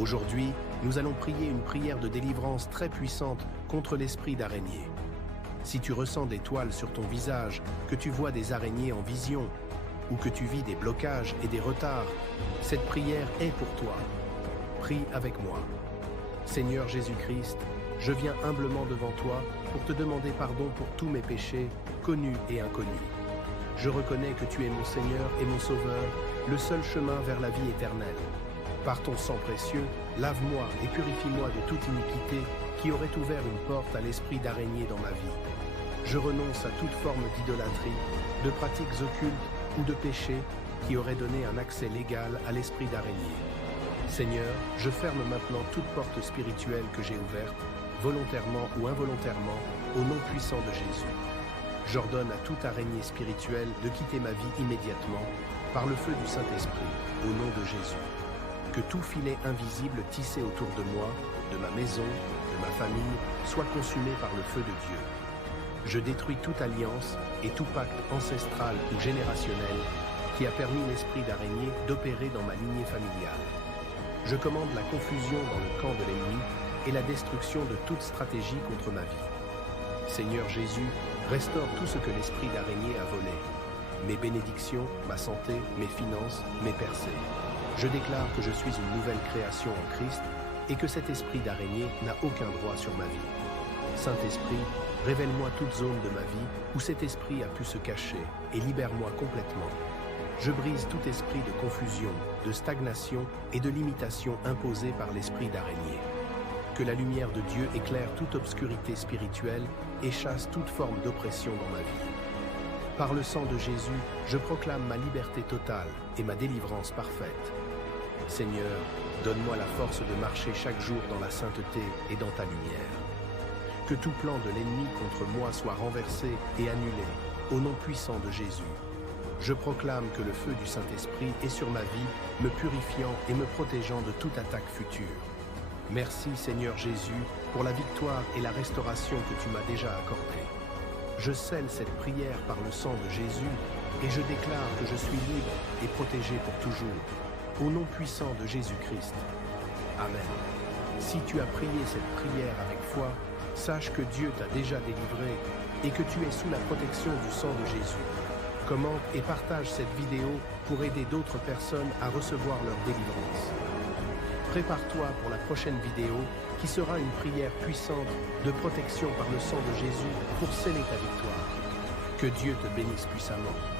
Aujourd'hui, nous allons prier une prière de délivrance très puissante contre l'esprit d'araignée. Si tu ressens des toiles sur ton visage, que tu vois des araignées en vision, ou que tu vis des blocages et des retards, cette prière est pour toi. Prie avec moi. Seigneur Jésus-Christ, je viens humblement devant toi pour te demander pardon pour tous mes péchés, connus et inconnus. Je reconnais que tu es mon Seigneur et mon Sauveur, le seul chemin vers la vie éternelle. Par ton sang précieux, lave-moi et purifie-moi de toute iniquité qui aurait ouvert une porte à l'esprit d'araignée dans ma vie. Je renonce à toute forme d'idolâtrie, de pratiques occultes ou de péchés qui auraient donné un accès légal à l'esprit d'araignée. Seigneur, je ferme maintenant toute porte spirituelle que j'ai ouverte, volontairement ou involontairement, au nom puissant de Jésus. J'ordonne à toute araignée spirituelle de quitter ma vie immédiatement, par le feu du Saint-Esprit, au nom de Jésus. Que tout filet invisible tissé autour de moi, de ma maison, de ma famille, soit consumé par le feu de Dieu. Je détruis toute alliance et tout pacte ancestral ou générationnel qui a permis l'esprit d'araignée d'opérer dans ma lignée familiale. Je commande la confusion dans le camp de l'ennemi et la destruction de toute stratégie contre ma vie. Seigneur Jésus, restaure tout ce que l'esprit d'araignée a volé. Mes bénédictions, ma santé, mes finances, mes percées. Je déclare que je suis une nouvelle création en Christ et que cet esprit d'araignée n'a aucun droit sur ma vie. Saint-Esprit, révèle-moi toute zone de ma vie où cet esprit a pu se cacher et libère-moi complètement. Je brise tout esprit de confusion, de stagnation et de limitation imposée par l'esprit d'araignée. Que la lumière de Dieu éclaire toute obscurité spirituelle et chasse toute forme d'oppression dans ma vie. Par le sang de Jésus, je proclame ma liberté totale et ma délivrance parfaite. Seigneur, donne-moi la force de marcher chaque jour dans la sainteté et dans ta lumière. Que tout plan de l'ennemi contre moi soit renversé et annulé, au nom puissant de Jésus. Je proclame que le feu du Saint-Esprit est sur ma vie, me purifiant et me protégeant de toute attaque future. Merci Seigneur Jésus pour la victoire et la restauration que tu m'as déjà accordée. Je scelle cette prière par le sang de Jésus et je déclare que je suis libre et protégé pour toujours, au nom puissant de Jésus-Christ. Amen. Si tu as prié cette prière avec foi, sache que Dieu t'a déjà délivré et que tu es sous la protection du sang de Jésus. Commente et partage cette vidéo pour aider d'autres personnes à recevoir leur délivrance. Prépare-toi pour la prochaine vidéo qui sera une prière puissante de protection par le sang de Jésus pour sceller ta victoire. Que Dieu te bénisse puissamment.